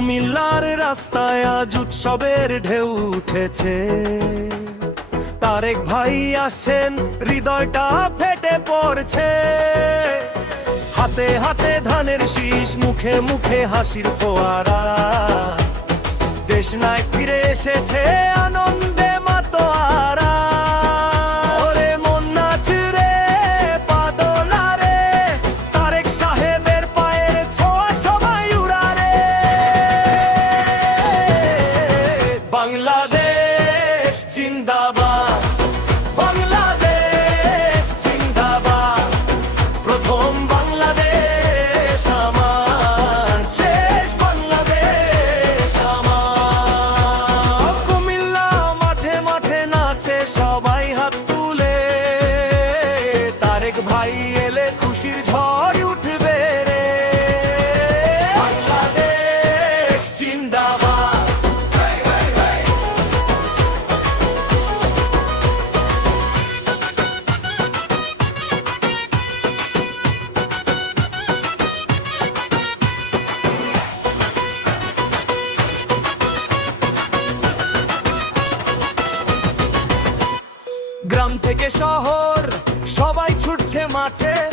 কুমিল্লার রাস্তায় আজ উৎসবের ঢেউ উঠেছে। তারেক ভাই আসছেন হৃদয়টা ফেটে পড়ছে। হাতে হাতে ধানের শীষ, মুখে মুখে হাসির ফোয়ারা। দেশ নাই ফিরে এসেছে আনন্দে জিন্দাবাদ। বাংলাদেশ প্রথম বাংলাদেশ বাংলাদেশ কুমিল্লা মাঠে নাচে সবাই। থেকে শহর সবাই ছুটছে মাঠে।